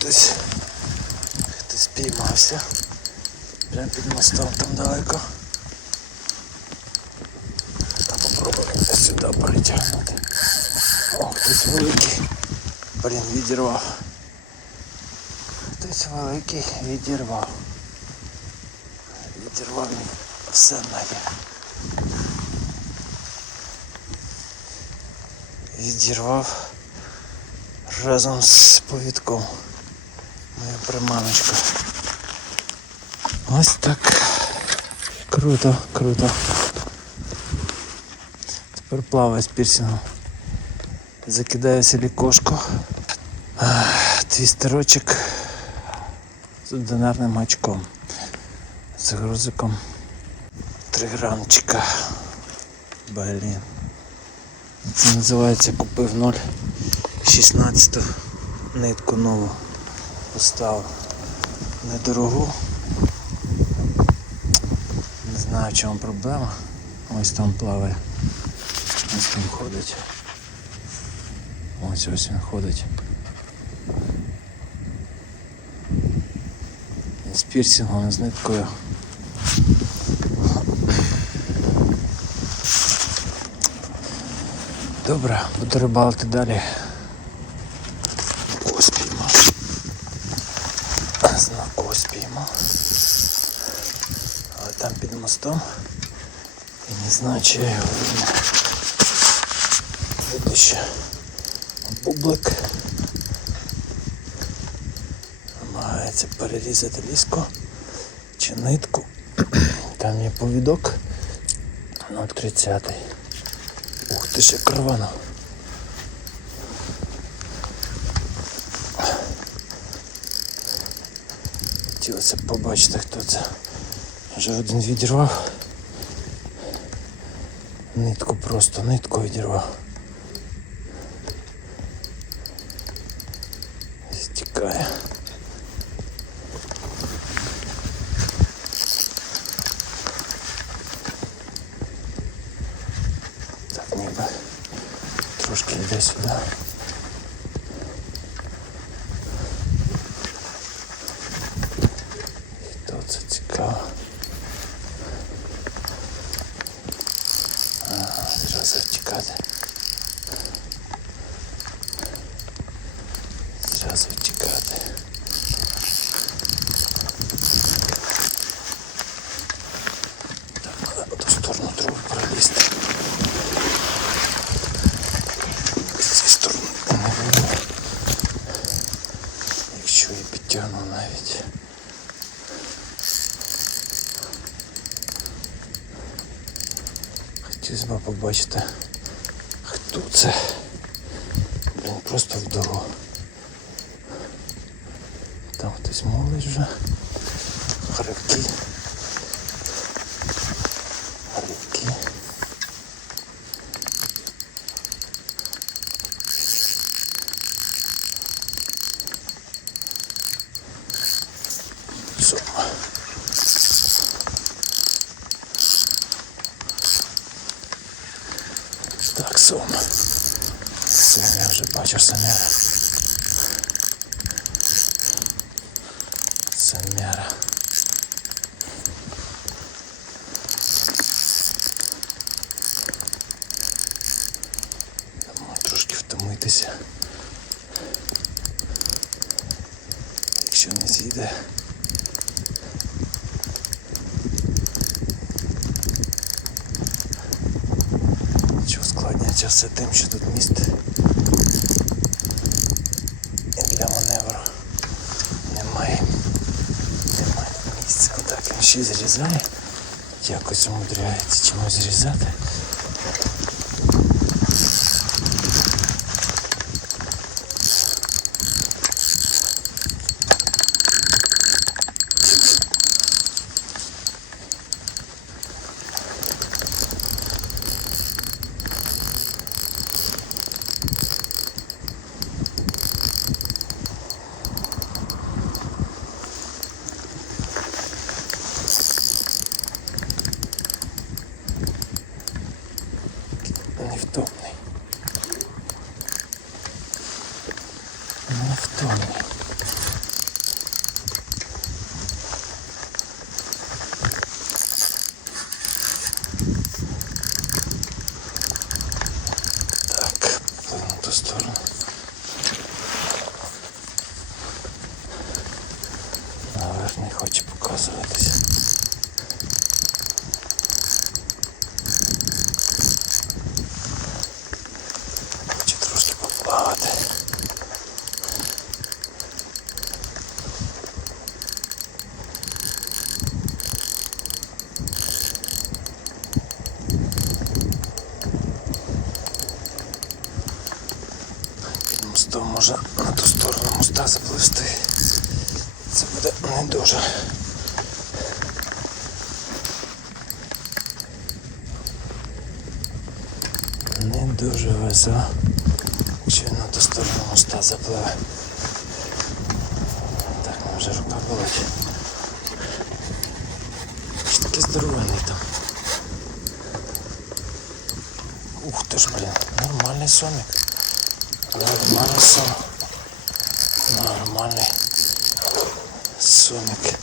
хтось, хтось спіймався. Прямо під мостом там далеко. А попробуємо сюди перетягнути. О, хтось великий. Блін, відірвав. Хтось великий відірвав. Відірвав все наді. Відірвав разом з повідком. Моя приманочка. Ось так. Круто, круто. Тепер плаваю з пірсингом. Закидаю силікошку. А, Твістерочок з одинарним гачком. З грузиком 3 грамчика. Блін. Це називається купив 0,16 нитку нову. Поставив недорогу. Не знаю в чому проблема. Ось там плаває. Ось там ходить. Ось ось він ходить. З пірсингом, з ниткою. Добре, буду рибалити далі. Ось піймав. Знов ось піймав. Але там. І не знаю, чи я його. Буде ще бублик. Намагається перерізати ліску чи нитку. Там є повідок 0,30. Ух ти ще карвана. Хотілося побачити, хто це. Вже один відірвав. Нитку просто, нитку відірвав. Стікає. Так, ніби трошки йде сюди. Хто це цікаво? Хотілося побачите хто це. Блін, просто вдало. Там хтось молить вже. Я вже бачу самі. Самяра. Думаю, трошки втомитися. Якщо не зійде. Що ускладнюється все тим, що тут міст і для маневру немає. Немає місця. Так, він ще зрізає. Якось умудряється чимось зрізати. Так, до сторону. Моста запливсти. Це буде не дуже. Не дуже весело. Чи на ту сторону моста запливе. Так, ну вже рука болить. Що такий здоровений там. Ух ти ж, блін, нормальний сомик. Нормальний сом. Нормальний сомик.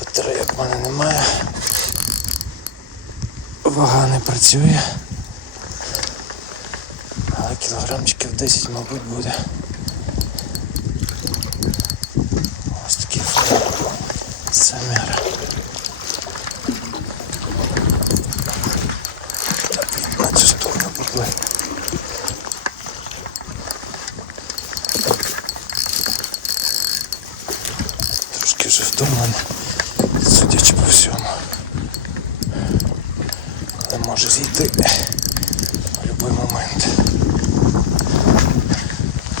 батарея в мене немає. Вага не працює. Але кілограмчиків 10, мабуть, буде. Ось такий самер. Так, на цю сторону поплив. Трошки вже втомлений, судячи по всьому. Але може зійти в будь-який момент.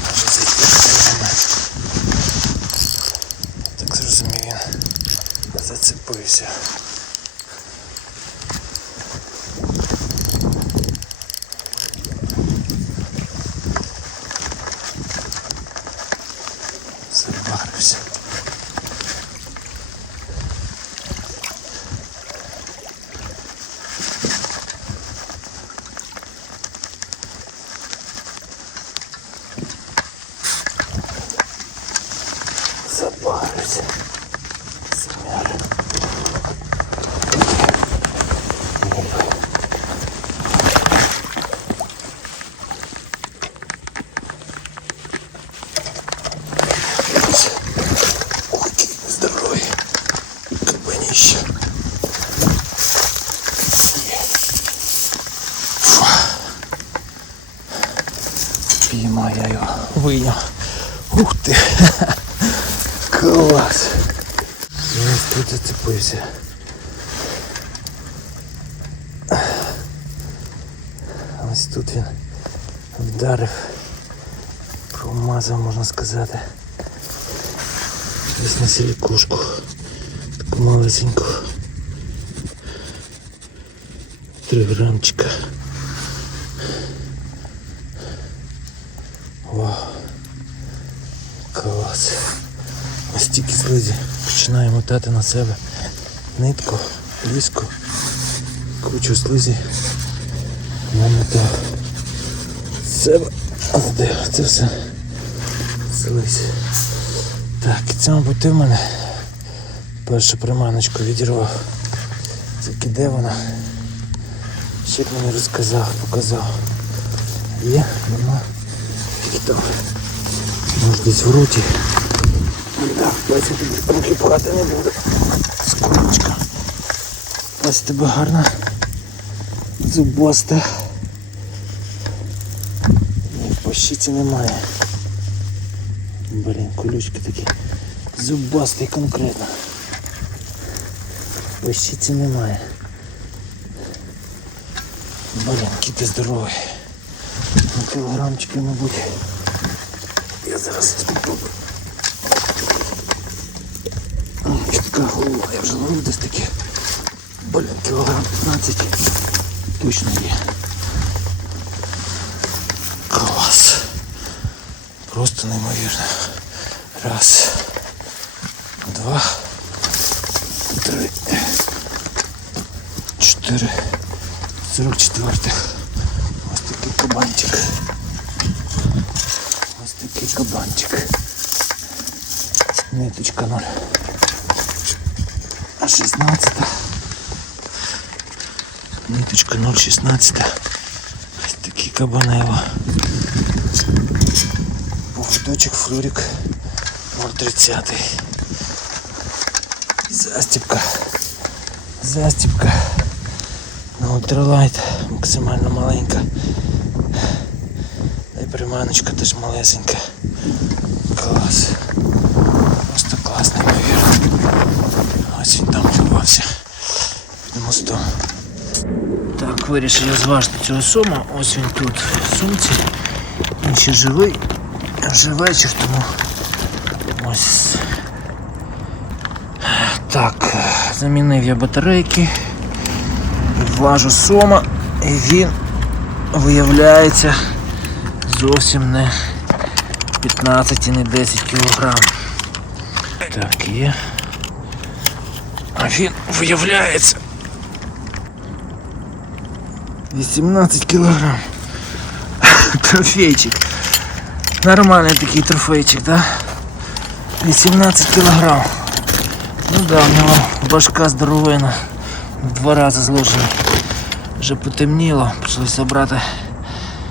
Може зійти в будь-який момент. Так зрозумів він зацепився. Забарився. Ух ти. Клас. Ось тут зацепився. Ось тут він вдарив. Промазав, можна сказати. Десь на сілікушку. Таку малесеньку. Три грамчика. Вау. Клас. Ось тільки. Починає мотати на себе нитку, ліску, кучу слизі. Намотав себе. Де це все? Слизь. Так, і це, мабуть, в мене першу приманочку відірвав. Тільки де вона? Ще б мені розказав, показав. Є, нема. Тільки добре. Може десь в роті. Так, бачите, тобі руки пхати не буду. Скорочка. Ось тебе гарна. Зубаста. Ні, по щиці немає. Блін, колючки такі. Зубастий конкретно. По щиці немає. Блін, який ти здоровий. Ну, кілограмчики, мабуть. Я зараз спробую. Чітка голова, я вже ловив десь таке. Блін, кілограм 15 точно є. Клас. Просто неймовірно. Раз. Два. Три. Чотири. Сорок четвертих. Ось такий кабанчик. Ось такий кабанчик. Ниточка 0. А 16. Ниточка 0,16. Ось такий кабанево. Поводочок флюрик 0,30. Застіпка. Застіпка. На ультралайт максимально маленька. Й приманочка теж малесенька. Клас. Він там ховався. Під мостом. Так, вирішив я зважити цього сома. Ось він тут в сумці. Він ще живий. Вже вечір, тому ось. Так, замінив я батарейки. Важу сома і він виявляється зовсім не 15 і не 10 кілограм. Так, є. Він виявляється 18 кілограм. Трофейчик. Нормальний такий трофейчик, да? 18 кілограм. Ну да, у нього башка здоровена. В два рази зложена. Вже потемніло, прийшлося брати,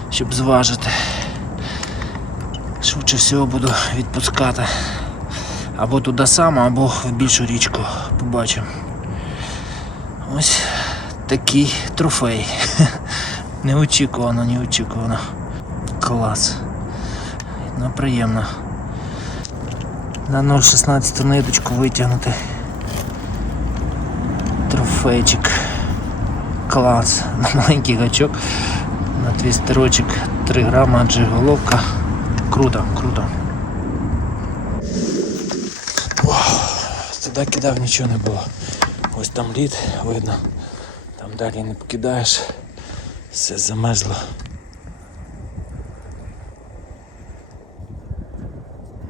щоб зважити. Швидше всього буду відпускати. Або туди само, або в більшу річку. Побачимо. Ось такий трофей. Неочікувано, неочікувано. Клас. Ну приємно. На 0,16 ниточку витягнути. Трофейчик. Клас. Маленький гачок. На твістерочок 3 грама, адже головка. Круто, круто. Туди кидав нічого не було. Ось там лід, видно. Там далі не покидаєш. Все замерзло.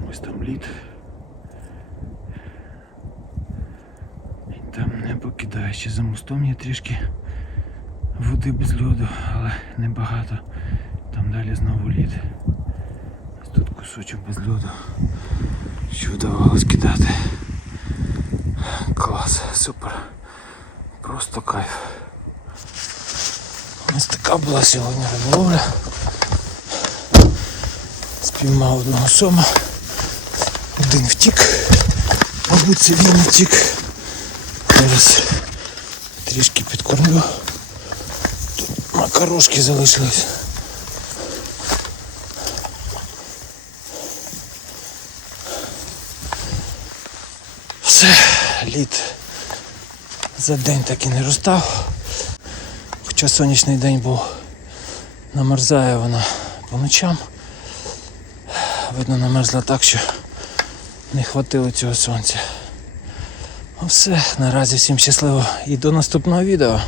Ось там лід. І там не покидаю. Ще за мостом є трішки води без льоду, але небагато. Там далі знову лід. Тут кусочок без льоду. Що вдавалось кидати. Клас, супер. Просто кайф. Ось така була сьогодні риболовля. Спіймав одного сома. Один втік. Мабуть, це він втік. Зараз трішки підкормлю. Тут макарошки залишились. Все, лід за день так і не розстав. Хоча сонячний день був, намерзає вона по ночам. Видно, намерзла так, що не хватило цього сонця. Ну все, наразі всім щасливо і до наступного відео.